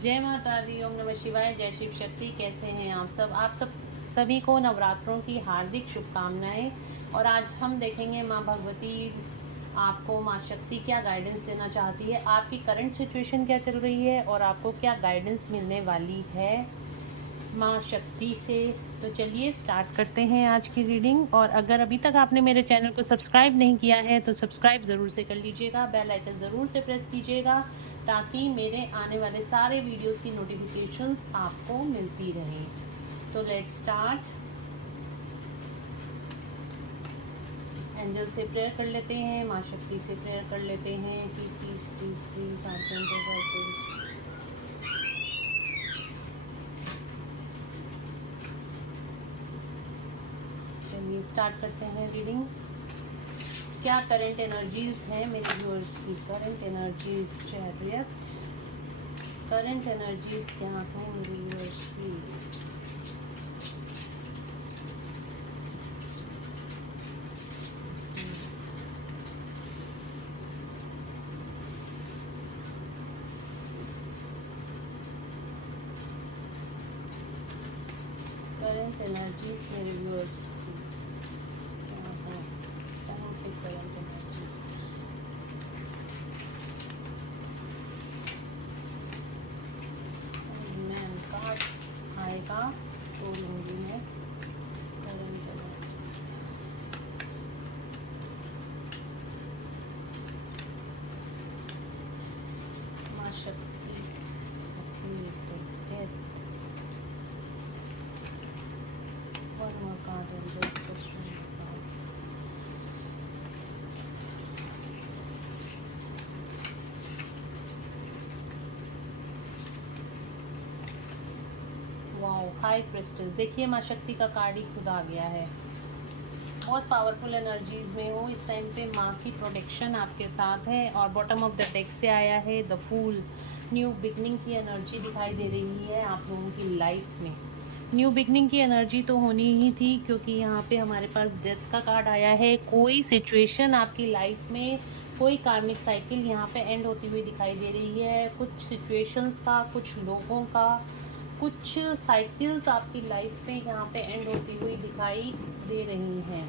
जय माता दी। ओम नमः शिवाय। जय शिव शक्ति। कैसे हैं आप सब? सभी को नवरात्रों की हार्दिक शुभकामनाएं। और आज हम देखेंगे माँ भगवती आपको, माँ शक्ति क्या गाइडेंस देना चाहती है, आपकी करंट सिचुएशन क्या चल रही है और आपको क्या गाइडेंस मिलने वाली है माँ शक्ति से। तो चलिए स्टार्ट करते हैं आज की रीडिंग। और अगर अभी तक आपने मेरे चैनल को सब्सक्राइब नहीं किया है तो सब्सक्राइब ज़रूर से कर लीजिएगा, बेल आइकन ज़रूर से प्रेस कीजिएगा ताकि मेरे आने वाले सारे वीडियोस की नोटिफिकेशंस आपको मिलती रहें। तो लेट्स स्टार्ट। एंजल से प्रेयर कर लेते हैं, माँ शक्ति से प्रेयर कर लेते हैं कि प्लीज प्लीज प्लीज आप चलिए स्टार्ट करते हैं रीडिंग। क्या करंट एनर्जीज हैं मेरे व्यूअर्स की? Current energies chariot, current energies क्या हैं मेरे व्यूअर्स की? करंट एनर्जीज मेरे व्यूअर्स की क्या है इस टाइम पे? करंट एनर्जीज मैन कार्ड आएगा तो लूँगी मैं। करंट एनर्जीज माँ शक्ति, death, one more card and just question card. Wow, high crystal. देखिए माँ शक्ति का कार्ड ही खुद आ गया है। बहुत पावरफुल एनर्जीज में हो इस टाइम पे। माँ की प्रोटेक्शन आपके साथ है। और बॉटम ऑफ द डेक से आया है द फूल। न्यू बिगनिंग की एनर्जी दिखाई दे रही है आप लोगों की लाइफ में। न्यू बिगनिंग की एनर्जी तो होनी ही थी क्योंकि यहाँ पे हमारे पास डेथ का कार्ड आया है। कोई सिचुएशन आपकी लाइफ में, कोई कार्मिक साइकिल यहाँ पे एंड होती हुई दिखाई दे रही है। कुछ सिचुएशंस का, कुछ लोगों का, कुछ साइकिल्स आपकी लाइफ में यहाँ पे एंड होती हुई दिखाई दे रही हैं।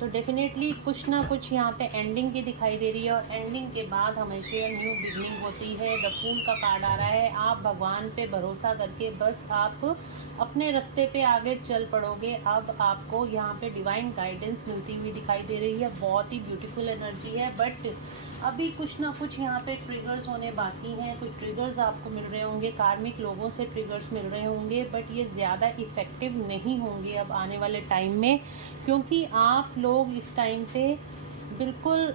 तो डेफिनेटली कुछ ना कुछ यहाँ पे एंडिंग की दिखाई दे रही है। और एंडिंग के बाद हमेशा न्यू बिगनिंग होती है। द फूल का कार्ड आ रहा है। आप भगवान पे भरोसा करके बस आप अपने रास्ते पे आगे चल पड़ोगे। अब आपको यहाँ पे डिवाइन गाइडेंस मिलती हुई दिखाई दे रही है। बहुत ही ब्यूटीफुल एनर्जी है। बट अभी कुछ ना कुछ यहाँ पे ट्रिगर्स होने बाकी हैं। कुछ ट्रिगर्स आपको मिल रहे होंगे, कार्मिक लोगों से ट्रिगर्स मिल रहे होंगे, बट ये ज़्यादा इफ़ेक्टिव नहीं होंगे अब आने वाले टाइम में, क्योंकि आप लोग इस टाइम पे बिल्कुल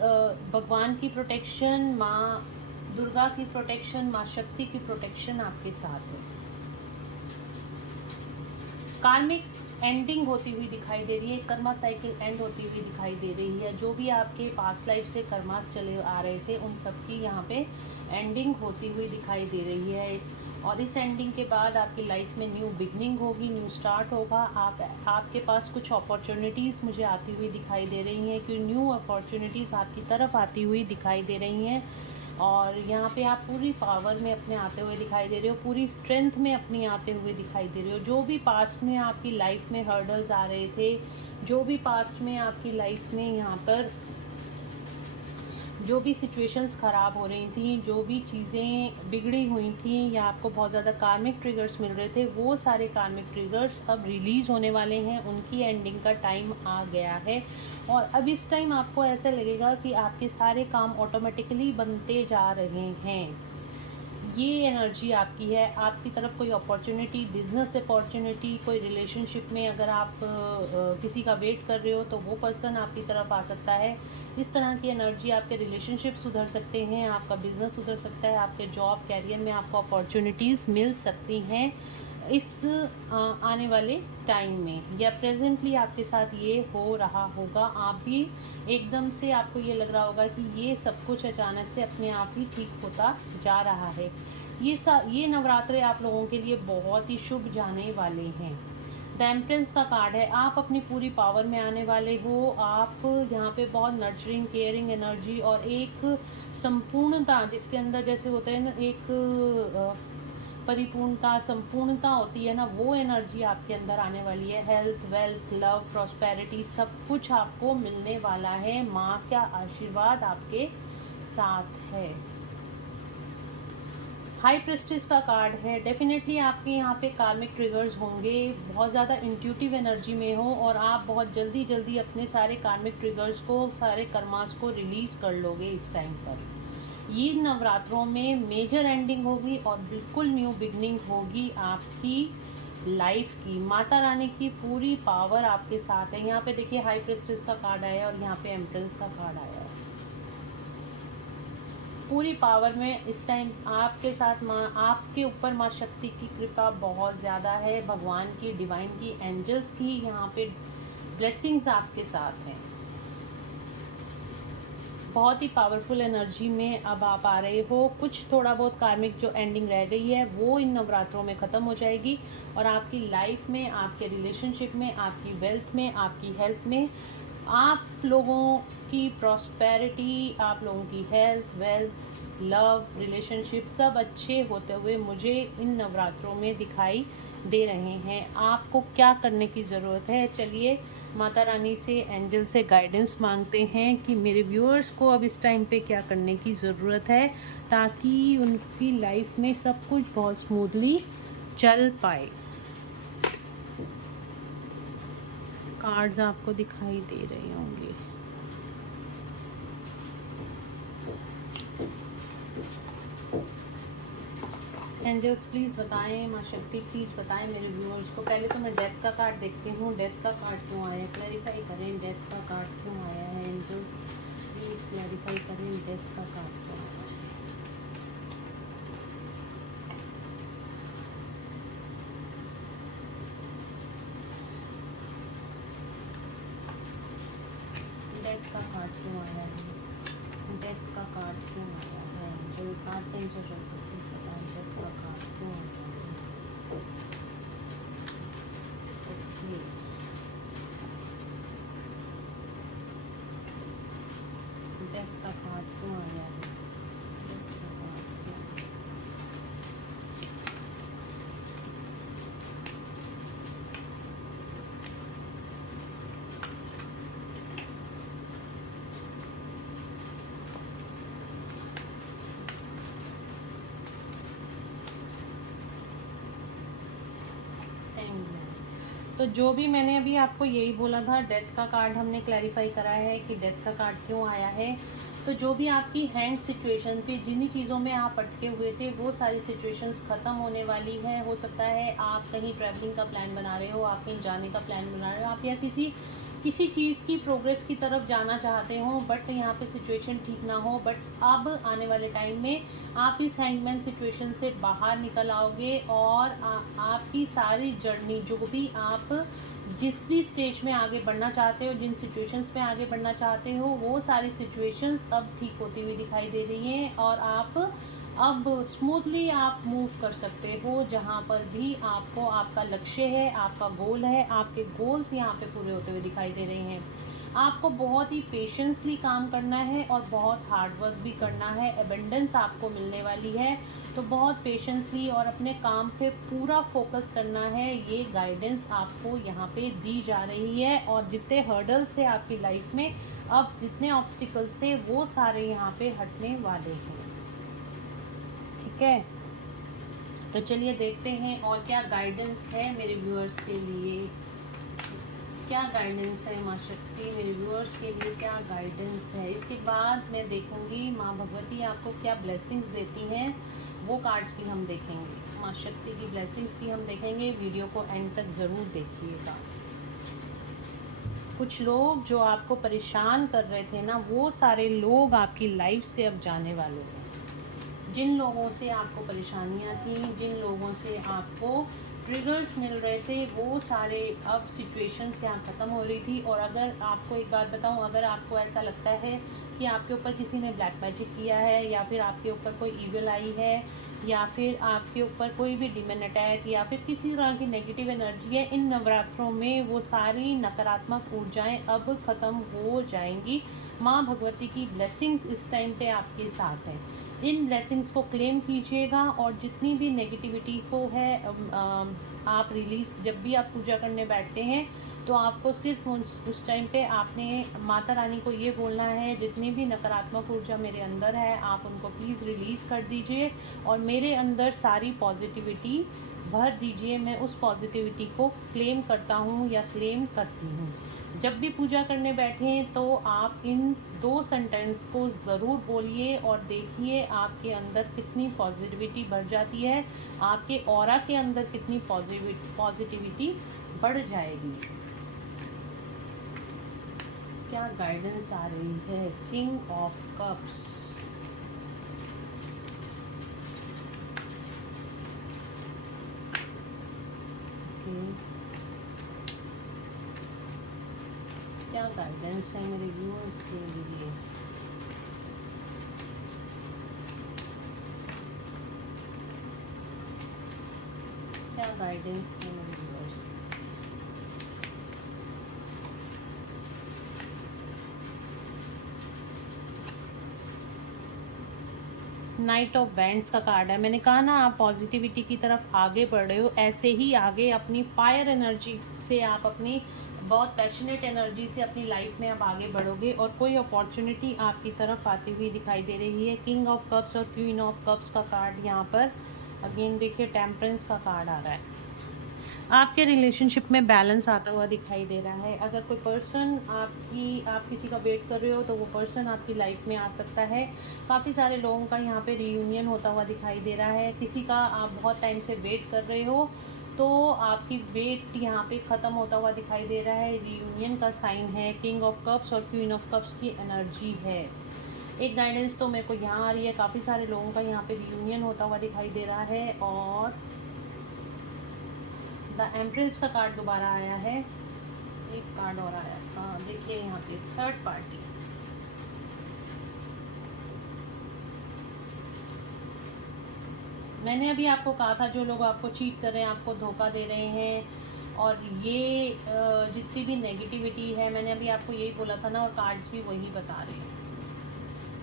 भगवान की प्रोटेक्शन, माँ दुर्गा की प्रोटेक्शन, माँ शक्ति की प्रोटेक्शन आपके साथ है। कार्मिक एंडिंग होती हुई दिखाई दे रही है। कर्मा साइकिल एंड होती हुई दिखाई दे रही है। जो भी आपके पास्ट लाइफ से कर्मास चले आ रहे थे उन सब की यहाँ पे एंडिंग होती हुई दिखाई दे रही है। और इस एंडिंग के बाद आपकी लाइफ में न्यू बिगनिंग होगी, न्यू स्टार्ट होगा। आपके पास कुछ अपॉर्चुनिटीज़ मुझे आती हुई दिखाई दे रही हैं कि न्यू अपॉर्चुनिटीज़ आपकी तरफ आती हुई दिखाई दे रही हैं। और यहाँ पे आप पूरी पावर में अपने आते हुए दिखाई दे रहे हो, पूरी स्ट्रेंथ में अपनी आते हुए दिखाई दे रहे हो। जो भी पास्ट में आपकी लाइफ में हर्डल्स आ रहे थे, जो भी पास्ट में आपकी लाइफ में यहाँ पर जो भी सिचुएशंस ख़राब हो रही थी, जो भी चीज़ें बिगड़ी हुई थी या आपको बहुत ज़्यादा कार्मिक ट्रिगर्स मिल रहे थे, वो सारे कार्मिक ट्रिगर्स अब रिलीज़ होने वाले हैं। उनकी एंडिंग का टाइम आ गया है। और अब इस टाइम आपको ऐसा लगेगा कि आपके सारे काम ऑटोमेटिकली बनते जा रहे हैं। ये एनर्जी आपकी है। आपकी तरफ कोई अपॉर्चुनिटी, बिजनेस अपॉर्चुनिटी, कोई रिलेशनशिप में अगर आप किसी का वेट कर रहे हो तो वो पर्सन आपकी तरफ आ सकता है। इस तरह की एनर्जी, आपके रिलेशनशिप सुधर सकते हैं, आपका बिजनेस सुधर सकता है, आपके जॉब कैरियर में आपको अपॉर्चुनिटीज़ मिल सकती हैं इस आने वाले टाइम में, या प्रेजेंटली आपके साथ ये हो रहा होगा। आप भी एकदम से आपको ये लग रहा होगा कि ये सब कुछ अचानक से अपने आप ही ठीक होता जा रहा है। ये नवरात्रे आप लोगों के लिए बहुत ही शुभ जाने वाले हैं। द एम्प्रेंस का कार्ड है, आप अपनी पूरी पावर में आने वाले हो। आप यहाँ पे बहुत नर्चरिंग, केयरिंग एनर्जी और एक संपूर्णता, जिसके अंदर जैसे होता है ना एक परिपूर्णता, संपूर्णता होती है ना, वो एनर्जी आपके अंदर आने वाली है। हेल्थ, वेल्थ, लव, प्रॉस्पेरिटी सब कुछ आपको मिलने वाला है। माँ का आशीर्वाद आपके साथ है। हाई प्रेस्टिस का कार्ड है, डेफिनेटली आपके यहाँ पे कार्मिक ट्रिगर्स होंगे, बहुत ज़्यादा इंट्यूटिव एनर्जी में हो और आप बहुत जल्दी जल्दी अपने सारे कार्मिक ट्रिगर्स को, सारे कर्मास को रिलीज़ कर लोगे इस टाइम पर। ये नवरात्रों में मेजर एंडिंग होगी और बिल्कुल न्यू बिगनिंग होगी आपकी लाइफ की। माता रानी की पूरी पावर आपके साथ है। यहाँ पे देखिए हाई प्रेस्टिस का कार्ड आया और यहाँ पे एम्प्रेंस का कार्ड आया है। पूरी पावर में इस टाइम आपके साथ माँ, आपके ऊपर माँ शक्ति की कृपा बहुत ज़्यादा है, भगवान की, डिवाइन की, एंजल्स की यहाँ पे ब्लेसिंग्स आपके साथ हैं। बहुत ही पावरफुल एनर्जी में अब आप आ रहे हो। कुछ थोड़ा बहुत कार्मिक जो एंडिंग रह गई है वो इन नवरात्रों में ख़त्म हो जाएगी और आपकी लाइफ में, आपके रिलेशनशिप में, आपकी वेल्थ में, आपकी हेल्थ में, आप लोगों की प्रॉस्पेरिटी, आप लोगों की हेल्थ, वेल्थ, लव, रिलेशनशिप सब अच्छे होते हुए मुझे इन नवरात्रों में दिखाई दे रहे हैं। आपको क्या करने की ज़रूरत है, चलिए माता रानी से, एंजल से गाइडेंस मांगते हैं कि मेरे व्यूअर्स को अब इस टाइम पे क्या करने की ज़रूरत है ताकि उनकी लाइफ में सब कुछ बहुत स्मूथली चल पाए। कार्ड्स आपको दिखाई दे रहे होंगे। एंजल्स प्लीज़ बताएं, माँ शक्ति प्लीज़ बताएं मेरे व्यूअर्स को। पहले तो मैं डेथ का कार्ड देखती हूँ, डेथ का कार्ड क्यों आया, क्लैरिफाई करें डेथ का कार्ड क्यों आया है। एंजल्स प्लीज़ क्लैरिफाई करें डेथ का कार्ड क्यों आया है। डेथ का कार्ड क्यों आया है, डेथ का कार्ड क्यों आया है। एंजल्स आप टेंशन प्लीज़ बताएं डेथ का कार्ड क्यों आया है। डेथ का कार्ड क्यों आया है, डेथ का कार्ड क्यों। तो जो भी मैंने अभी आपको यही बोला था, डेथ का कार्ड हमने क्लैरिफाई करा है कि डेथ का कार्ड क्यों आया है। तो जो भी आपकी हैंड सिचुएशन पे जिन चीज़ों में आप अटके हुए थे वो सारी सिचुएशंस ख़त्म होने वाली है। हो सकता है आप कहीं ट्रैवलिंग का प्लान बना रहे हो, आप कहीं जाने का प्लान बना रहे हो, आप या किसी चीज़ की प्रोग्रेस की तरफ जाना चाहते हो बट यहाँ पे सिचुएशन ठीक ना हो, बट अब आने वाले टाइम में आप इस हैंगमैन सिचुएशन से बाहर निकल आओगे और आपकी सारी जर्नी, जो भी आप जिस भी स्टेज में आगे बढ़ना चाहते हो, जिन सिचुएशंस में आगे बढ़ना चाहते हो, वो सारी सिचुएशंस अब ठीक होती हुई दिखाई दे रही हैं और आप अब स्मूथली आप मूव कर सकते हो। जहाँ पर भी आपको आपका लक्ष्य है, आपका गोल है, आपके गोल्स यहाँ पे पूरे होते हुए दिखाई दे रहे हैं। आपको बहुत ही पेशेंसली काम करना है और बहुत हार्ड वर्क भी करना है। एबंडेंस आपको मिलने वाली है, तो बहुत पेशेंसली और अपने काम पे पूरा फोकस करना है। ये गाइडेंस आपको यहाँ पे दी जा रही है और जितने हर्डल्स थे आपकी लाइफ में, अब जितने ऑब्स्टिकल्स थे वो सारे यहाँ पे हटने वाले हैं। ठीक है, तो चलिए देखते हैं और क्या गाइडेंस है मेरे व्यूअर्स के लिए। क्या गाइडेंस है माँ शक्ति मेरे व्यूअर्स के लिए, क्या गाइडेंस है। इसके बाद मैं देखूंगी माँ भगवती आपको क्या ब्लेसिंग्स देती हैं, वो कार्ड्स भी हम देखेंगे। माँ शक्ति की ब्लेसिंग्स भी हम देखेंगे। वीडियो को एंड तक ज़रूर देखिएगा। कुछ लोग जो आपको परेशान कर रहे थे ना, वो सारे लोग आपकी लाइफ से अब जाने वाले हैं। जिन लोगों से आपको परेशानियां थी, जिन लोगों से आपको ट्रिगर्स मिल रहे थे, वो सारे अब सिचुएशंस यहाँ ख़त्म हो रही थी। और अगर आपको एक बात बताऊँ, अगर आपको ऐसा लगता है कि आपके ऊपर किसी ने ब्लैक मैजिक किया है या फिर आपके ऊपर कोई ईविल आई है या फिर आपके ऊपर कोई भी डिमन अटैक या फिर किसी तरह की नेगेटिव एनर्जी है, इन नवरात्रों में वो सारी नकारात्मक ऊर्जाएं अब खत्म हो जाएंगी। माँ भगवती की ब्लेसिंग्स इस टाइम पे आपके साथ है। इन ब्लेसिंग्स को क्लेम कीजिएगा और जितनी भी नेगेटिविटी को है आप रिलीज, जब भी आप पूजा करने बैठते हैं तो आपको सिर्फ उस टाइम पे आपने माता रानी को ये बोलना है, जितनी भी नकारात्मक ऊर्जा मेरे अंदर है आप उनको प्लीज़ रिलीज़ कर दीजिए और मेरे अंदर सारी पॉजिटिविटी भर दीजिए। मैं उस पॉजिटिविटी को क्लेम करता हूँ या क्लेम करती हूँ। जब भी पूजा करने बैठें तो आप इन 2 सेंटेंस को ज़रूर बोलिए और देखिए आपके अंदर कितनी पॉजिटिविटी बढ़ जाती है, आपके ऑरा के अंदर कितनी पॉजिटिविटी बढ़ जाएगी। क्या गाइडेंस आ रही है? किंग ऑफ कप्स, क्या गाइडेंस है मेरे व्यूअर्स के लिए? क्या गाइडेंस है मेरे व्यूअर्स? नाइट ऑफ बैंड्स का कार्ड है। मैंने कहा ना, आप पॉजिटिविटी की तरफ आगे बढ़ रहे हो, ऐसे ही आगे अपनी फायर एनर्जी से, आप अपनी बहुत पैशनेट एनर्जी से अपनी लाइफ में आप आगे बढ़ोगे और कोई अपॉर्चुनिटी आपकी तरफ आती हुई दिखाई दे रही है। किंग ऑफ कप्स और क्वीन ऑफ कप्स का कार्ड यहाँ पर अगेन देखिए, टेम्परेंस का कार्ड आ रहा है। आपके रिलेशनशिप में बैलेंस आता हुआ दिखाई दे रहा है। अगर कोई पर्सन आप किसी का वेट कर रहे हो तो वो पर्सन आपकी लाइफ में आ सकता है। काफ़ी सारे लोगों का यहाँ पे रीयूनियन होता हुआ दिखाई दे रहा है। किसी का आप बहुत टाइम से वेट कर रहे हो तो आपकी वेट यहाँ पे ख़त्म होता हुआ दिखाई दे रहा है। रीयूनियन का साइन है। किंग ऑफ कप्स और क्वीन ऑफ कप्स की एनर्जी है। एक गाइडेंस तो मेरे को यहाँ आ रही है, काफ़ी सारे लोगों का यहाँ पे रीयूनियन होता हुआ दिखाई दे रहा है। और द एम्प्रेस का कार्ड दोबारा आया है। एक कार्ड और आया, हाँ देखिए यहाँ पे थर्ड पार्टी। मैंने अभी आपको कहा था जो लोग आपको चीट कर रहे हैं, आपको धोखा दे रहे हैं और ये जितनी भी नेगेटिविटी है, मैंने अभी आपको यही बोला था ना, और कार्ड्स भी वही बता रहे हैं।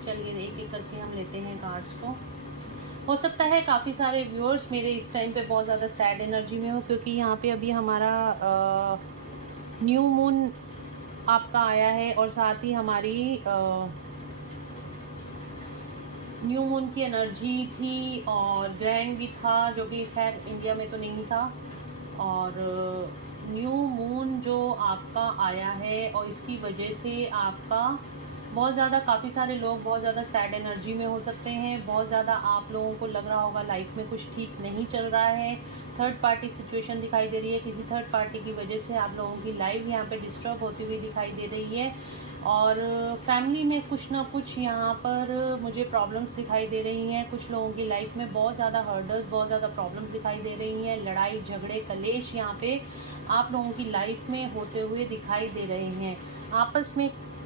चलिए एक एक करके हम लेते हैं कार्ड्स को। हो सकता है काफ़ी सारे व्यूअर्स मेरे इस टाइम पे बहुत ज़्यादा सैड एनर्जी में हो, क्योंकि यहाँ पे अभी हमारा न्यू मून आपका आया है और साथ ही हमारी न्यू मून की एनर्जी थी और ग्रैंड भी था, जो कि खैर इंडिया में तो नहीं था। और न्यू मून जो आपका आया है और इसकी वजह से आपका बहुत ज़्यादा, काफ़ी सारे लोग बहुत ज़्यादा सैड एनर्जी में हो सकते हैं। बहुत ज़्यादा आप लोगों को लग रहा होगा लाइफ में कुछ ठीक नहीं चल रहा है। थर्ड पार्टी सिचुएशन दिखाई दे रही है। किसी थर्ड पार्टी की वजह से आप लोगों की लाइफ यहाँ पे डिस्टर्ब होती हुई दिखाई दे रही है। और फैमिली में कुछ ना कुछ यहाँ पर मुझे प्रॉब्लम्स दिखाई दे रही हैं। कुछ लोगों की लाइफ में बहुत ज़्यादा हर्डल्स, बहुत ज़्यादा प्रॉब्लम्स दिखाई दे रही हैं। लड़ाई झगड़े कलेश यहाँ पे आप लोगों की लाइफ में होते हुए दिखाई दे रहे हैं।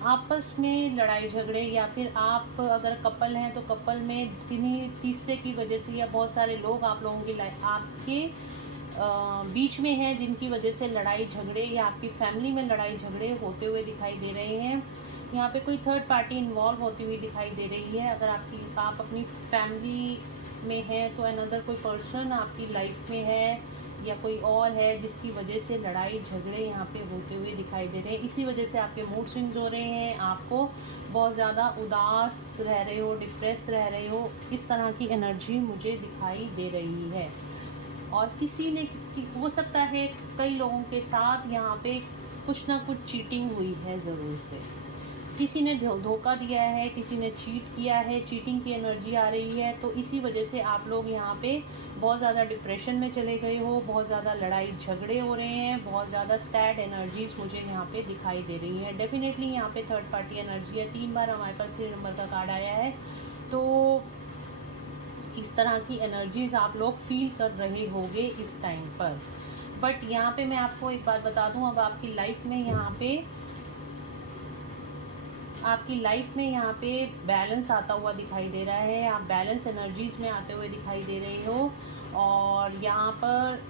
आपस में लड़ाई झगड़े, या फिर आप अगर कपल हैं तो कपल में किन्हीं तीसरे की वजह से, या बहुत सारे लोग आप लोगों की लाइफ आपके बीच में हैं जिनकी वजह से लड़ाई झगड़े या आपकी फैमिली में लड़ाई झगड़े होते हुए दिखाई दे रहे हैं। यहाँ पे कोई थर्ड पार्टी इन्वॉल्व होती हुई दिखाई दे रही है। अगर आप अपनी फैमिली में हैं तो अनदर कोई पर्सन आपकी लाइफ में है या कोई और है जिसकी वजह से लड़ाई झगड़े यहाँ पे होते हुए दिखाई दे रहे हैं। इसी वजह से आपके मूड स्विंग्स हो रहे हैं, आपको बहुत ज़्यादा उदास रह रहे हो, डिप्रेस रह रहे हो, इस तरह की एनर्जी मुझे दिखाई दे रही है। और किसी ने, हो सकता है कई लोगों के साथ यहाँ पे कुछ ना कुछ चीटिंग हुई है ज़रूर से। किसी ने धोखा दिया है, किसी ने चीट किया है, चीटिंग की एनर्जी आ रही है। तो इसी वजह से आप लोग यहाँ पे बहुत ज़्यादा डिप्रेशन में चले गए हो, बहुत ज़्यादा लड़ाई झगड़े हो रहे हैं, बहुत ज़्यादा सैड एनर्जीज मुझे यहाँ पे दिखाई दे रही है। डेफिनेटली यहाँ पे थर्ड पार्टी एनर्जी है। 3 बार हमारे पास 3 नंबर का कार्ड आया है, तो इस तरह की एनर्जीज आप लोग फील कर रहे होगे इस टाइम पर। बट यहाँ पे मैं आपको एक बात बता दूँ, अब आपकी लाइफ में यहाँ पे आपकी लाइफ में यहाँ पे बैलेंस आता हुआ दिखाई दे रहा है, आप बैलेंस एनर्जीज में आते हुए दिखाई दे रहे हो, और यहाँ पर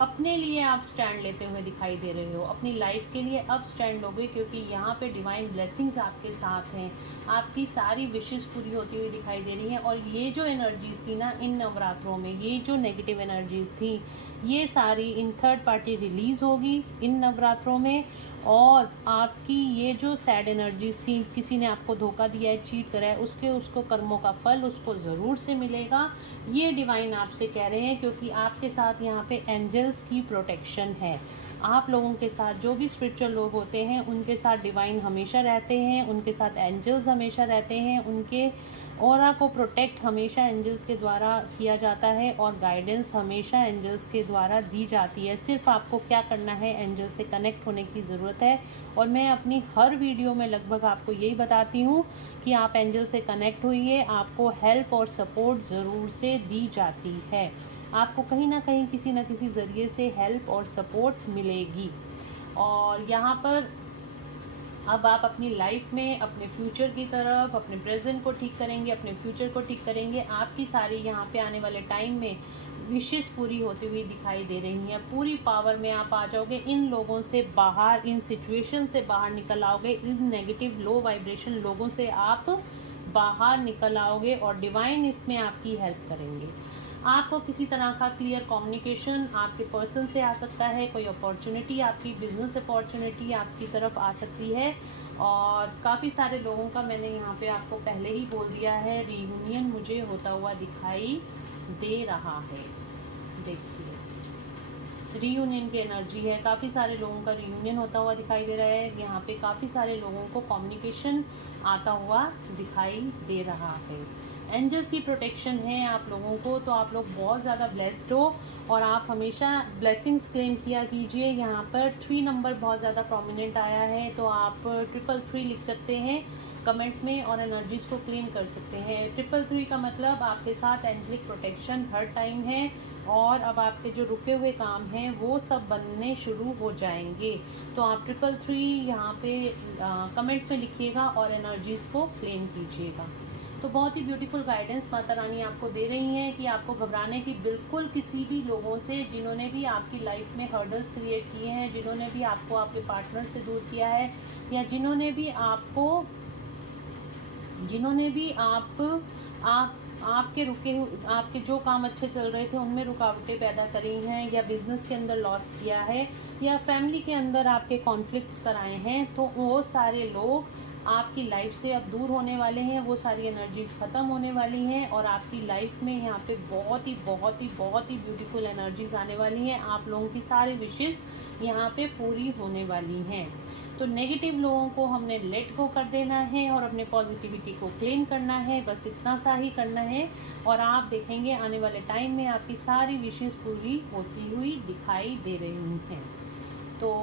अपने लिए आप स्टैंड लेते हुए दिखाई दे रहे हो, अपनी लाइफ के लिए अब स्टैंड लोगे, क्योंकि यहाँ पे डिवाइन ब्लेसिंग्स आपके साथ हैं, आपकी सारी विशेष पूरी होती हुई दिखाई दे रही हैं। और ये जो एनर्जीज थी ना इन नवरात्रों में, ये जो नेगेटिव एनर्जीज थी, ये सारी इन थर्ड पार्टी रिलीज होगी इन नवरात्रों में। और आपकी ये जो सैड एनर्जीज थी, किसी ने आपको धोखा दिया है, चीट करा है, उसको कर्मों का फल उसको ज़रूर से मिलेगा, ये डिवाइन आपसे कह रहे हैं, क्योंकि आपके साथ यहाँ पे एंजल्स की प्रोटेक्शन है। आप लोगों के साथ जो भी स्पिरिचुअल लोग होते हैं उनके साथ डिवाइन हमेशा रहते हैं, उनके साथ एंजल्स हमेशा रहते हैं, उनके ऑरा को प्रोटेक्ट हमेशा एंजल्स के द्वारा किया जाता है, और गाइडेंस हमेशा एंजल्स के द्वारा दी जाती है। सिर्फ आपको क्या करना है, एंजल्स से कनेक्ट होने की ज़रूरत है। और मैं अपनी हर वीडियो में लगभग आपको यही बताती हूँ कि आप एंजल से कनेक्ट होइए, आपको हेल्प और सपोर्ट ज़रूर से दी जाती है, आपको कहीं ना कहीं किसी न किसी ज़रिए से हेल्प और सपोर्ट मिलेगी। और यहाँ पर अब आप अपनी लाइफ में अपने फ्यूचर की तरफ, अपने प्रेजेंट को ठीक करेंगे, अपने फ्यूचर को ठीक करेंगे। आपकी सारी यहाँ पे आने वाले टाइम में विशेष पूरी होती हुई दिखाई दे रही हैं, पूरी पावर में आप आ जाओगे, इन लोगों से बाहर, इन सिचुएशन से बाहर निकल आओगे, इन नेगेटिव लो वाइब्रेशन लोगों से आप बाहर निकल आओगे, और डिवाइन इसमें आपकी हेल्प करेंगे। आपको किसी तरह का क्लियर कम्युनिकेशन आपके पर्सन से आ सकता है, कोई अपॉर्चुनिटी, आपकी बिजनेस अपॉर्चुनिटी आपकी तरफ आ सकती है। और काफ़ी सारे लोगों का मैंने यहाँ पे आपको पहले ही बोल दिया है, रियूनियन मुझे होता हुआ दिखाई दे रहा है। देखिए, रीयूनियन की एनर्जी है, काफ़ी सारे लोगों का रीयूनियन होता हुआ दिखाई दे रहा है। यहाँ पे काफ़ी सारे लोगों को कम्युनिकेशन आता हुआ दिखाई दे रहा है। एंजल्स की प्रोटेक्शन है आप लोगों को, तो आप लोग बहुत ज़्यादा ब्लेस्ड हो, और आप हमेशा ब्लेसिंग्स क्लेम किया कीजिए। यहाँ पर 3 नंबर बहुत ज़्यादा प्रोमिनेंट आया है, तो आप 333 लिख सकते हैं कमेंट में, और एनर्जीज को क्लेम कर सकते हैं। 333 का मतलब आपके साथ एंजलिक प्रोटेक्शन हर टाइम है, और अब आपके जो रुके हुए काम हैं वो सब बनने शुरू हो जाएंगे। तो आप 333 यहाँ पे कमेंट में लिखिएगा और एनर्जीज को क्लेम कीजिएगा। तो बहुत ही ब्यूटीफुल गाइडेंस माता रानी आपको दे रही हैं कि आपको घबराने की बिल्कुल किसी भी लोगों से, जिन्होंने भी आपकी लाइफ में हर्डल्स क्रिएट किए हैं, जिन्होंने भी आपको आपके पार्टनर से दूर किया है, या जिन्होंने भी आपके जो काम अच्छे चल रहे थे उनमें रुकावटें पैदा करी हैं, या बिजनेस के अंदर लॉस किया है, या फैमिली के अंदर आपके कॉन्फ्लिक्ट्स कराए हैं, तो वो सारे लोग आपकी लाइफ से अब दूर होने वाले हैं, वो सारी एनर्जीज ख़त्म होने वाली हैं, और आपकी लाइफ में यहाँ पे बहुत ही ब्यूटीफुल एनर्जीज आने वाली हैं। आप लोगों की सारी विशेष यहाँ पे पूरी होने वाली हैं। तो नेगेटिव लोगों को हमने लेट गो कर देना है, और अपने पॉजिटिविटी को क्लेम करना है, बस इतना सा ही करना है, और आप देखेंगे आने वाले टाइम में आपकी सारी विशेष पूरी होती हुई दिखाई दे रही हैं। तो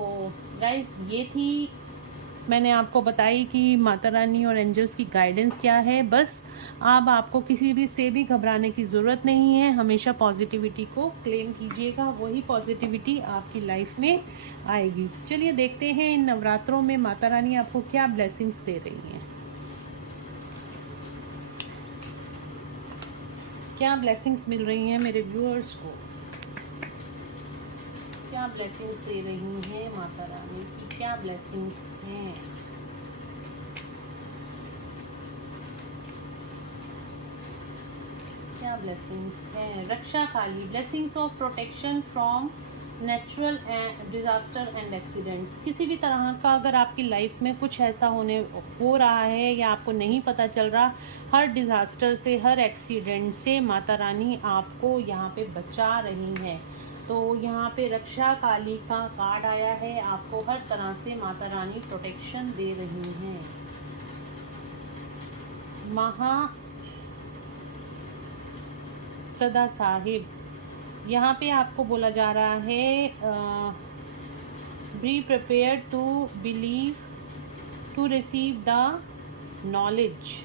गाइज, ये थी, मैंने आपको बताई कि माता रानी और एंजल्स की गाइडेंस क्या है। बस अब आपको किसी भी से भी घबराने की ज़रूरत नहीं है, हमेशा पॉजिटिविटी को क्लेम कीजिएगा, वही पॉजिटिविटी आपकी लाइफ में आएगी। चलिए देखते हैं इन नवरात्रों में माता रानी आपको क्या ब्लेसिंग्स दे रही हैं, क्या ब्लेसिंग्स मिल रही हैं मेरे व्यूअर्स को, क्या ब्लेसिंग्स दे रही हैं माता रानी की, क्या ब्लेसिंग्स हैं। क्या ब्लेसिंग्स हैं। Raksha Kali, blessings of protection from natural disaster and accidents. किसी भी तरह का अगर आपकी लाइफ में कुछ ऐसा हो रहा है, या आपको नहीं पता चल रहा, हर डिजास्टर से, हर एक्सीडेंट से माता रानी आपको यहाँ पे बचा रही हैं। तो यहाँ पे रक्षा काली का कार्ड आया है, आपको हर तरह से माता रानी प्रोटेक्शन दे रही हैं। महा सदा साहिब, यहाँ पे आपको बोला जा रहा है be prepare to believe to receive the knowledge.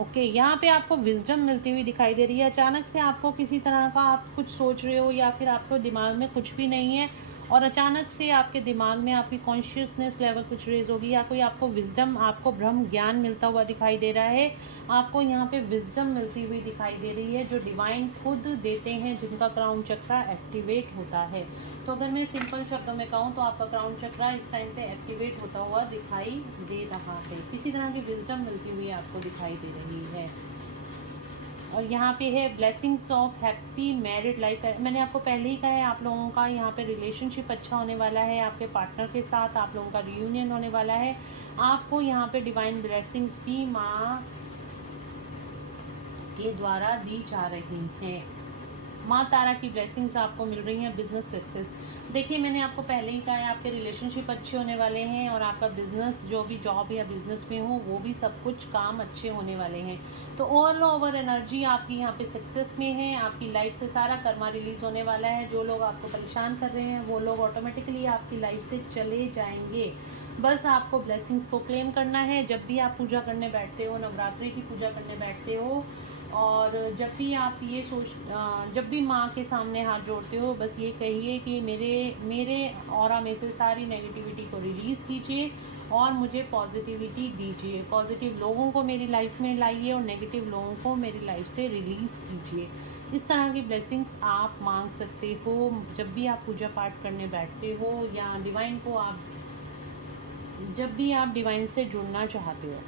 Okay, यहाँ पे आपको विजडम मिलती हुई दिखाई दे रही है। अचानक से आपको किसी तरह का आप कुछ सोच रहे हो, या फिर आपको दिमाग में कुछ भी नहीं है, और अचानक से आपके दिमाग में आपकी कॉन्शियसनेस लेवल कुछ रेज होगी, या कोई आपको विजडम, आपको ब्रह्म ज्ञान मिलता हुआ दिखाई दे रहा है। आपको यहाँ पे विजडम मिलती हुई दिखाई दे रही है, जो डिवाइन खुद देते हैं, जिनका क्राउन चक्रा एक्टिवेट होता है। तो अगर मैं सिंपल शब्दों में कहूँ तो आपका क्राउन चक्रा इस टाइम पे एक्टिवेट होता हुआ दिखाई दे रहा है। किसी तरह की विजडम मिलती हुई आपको दिखाई दे रही है। और यहाँ पे है blessings of happy married life. मैंने आपको पहले ही कहा है, आप लोगों का यहाँ पे रिलेशनशिप अच्छा होने वाला है, आपके पार्टनर के साथ आप लोगों का रियूनियन होने वाला है। आपको यहाँ पे डिवाइन ब्लेसिंग्स भी माँ के द्वारा दी जा रही हैं। माँ तारा की ब्लेसिंग्स आपको मिल रही हैं बिजनेस सक्सेस। देखिए, मैंने आपको पहले ही कहा है, आपके रिलेशनशिप अच्छे होने वाले हैं, और आपका बिजनेस, जो भी जॉब या बिजनेस में हो, वो भी सब कुछ काम अच्छे होने वाले हैं। तो ऑल ओवर एनर्जी आपकी यहाँ पे सक्सेस में है। आपकी लाइफ से सारा कर्मा रिलीज होने वाला है। जो लोग आपको परेशान कर रहे हैं वो लोग ऑटोमेटिकली आपकी लाइफ से चले जाएंगे। बस आपको ब्लेसिंग्स को क्लेम करना है। जब भी आप पूजा करने बैठते हो, नवरात्रि की पूजा करने बैठते हो, और जब भी आप ये जब भी माँ के सामने हाथ जोड़ते हो, बस ये कहिए कि मेरे ऑरा में से सारी नेगेटिविटी को रिलीज़ कीजिए और मुझे पॉजिटिविटी दीजिए। पॉजिटिव लोगों को मेरी लाइफ में लाइए और नेगेटिव लोगों को मेरी लाइफ से रिलीज़ कीजिए। इस तरह की ब्लेसिंग्स आप मांग सकते हो जब भी आप पूजा पाठ करने बैठते हो, या डिवाइन को आप जब भी आप डिवाइन से जुड़ना चाहते हो।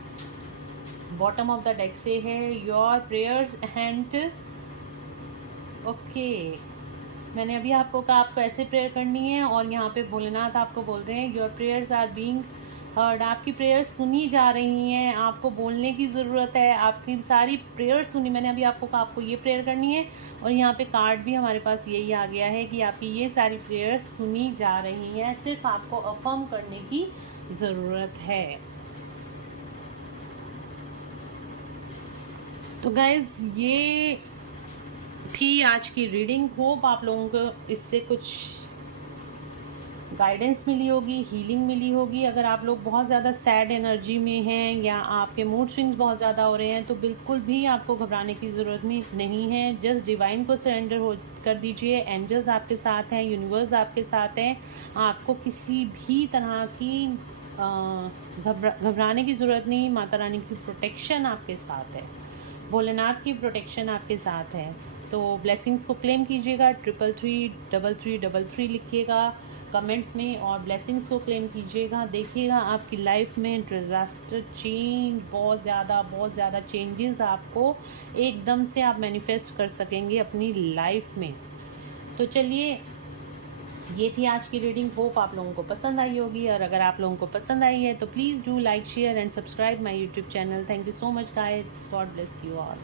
बॉटम ऑफ द डेक से है योर प्रेयर्स एंड ओके। मैंने अभी आपको कहा आपको ऐसे प्रेयर करनी है, और यहाँ पे भोलेनाथ आपको बोल रहे हैं your prayers are being heard. आपकी प्रेयर्स सुनी जा रही हैं। आपको बोलने की ज़रूरत है, आपकी सारी प्रेयर्स सुनी। मैंने अभी आपको कहा आपको ये प्रेयर करनी है, और यहाँ पे कार्ड भी हमारे पास यही आ गया है कि आपकी ये सारी प्रेयर्स सुनी जा रही हैं। सिर्फ आपको अफर्म करने की ज़रूरत है। तो गाइज, ये थी आज की रीडिंग। होप आप लोगों को इससे कुछ गाइडेंस मिली होगी, हीलिंग मिली होगी। अगर आप लोग बहुत ज़्यादा सैड एनर्जी में हैं, या आपके मूड स्विंग्स बहुत ज़्यादा हो रहे हैं, तो बिल्कुल भी आपको घबराने की ज़रूरत नहीं है। जस्ट डिवाइन को सरेंडर हो कर दीजिए। एंजल्स आपके साथ हैं, यूनिवर्स आपके साथ हैं। आपको किसी भी तरह की घबराने की ज़रूरत नहीं। माता रानी की प्रोटेक्शन आपके साथ है, भोलेनाथ की प्रोटेक्शन आपके साथ है। तो ब्लेसिंग्स को क्लेम कीजिएगा। 3333333 लिखिएगा कमेंट में, और ब्लेसिंग्स को क्लेम कीजिएगा। देखिएगा आपकी लाइफ में डिजास्टर चेंज, बहुत ज़्यादा चेंजेस आपको एकदम से आप मैनिफेस्ट कर सकेंगे अपनी लाइफ में। तो चलिए, ये थी आज की रीडिंग। होप आप लोगों को पसंद आई होगी, और अगर आप लोगों को पसंद आई है तो please do like, share and subscribe my YouTube channel. Thank you so much guys, God bless you all.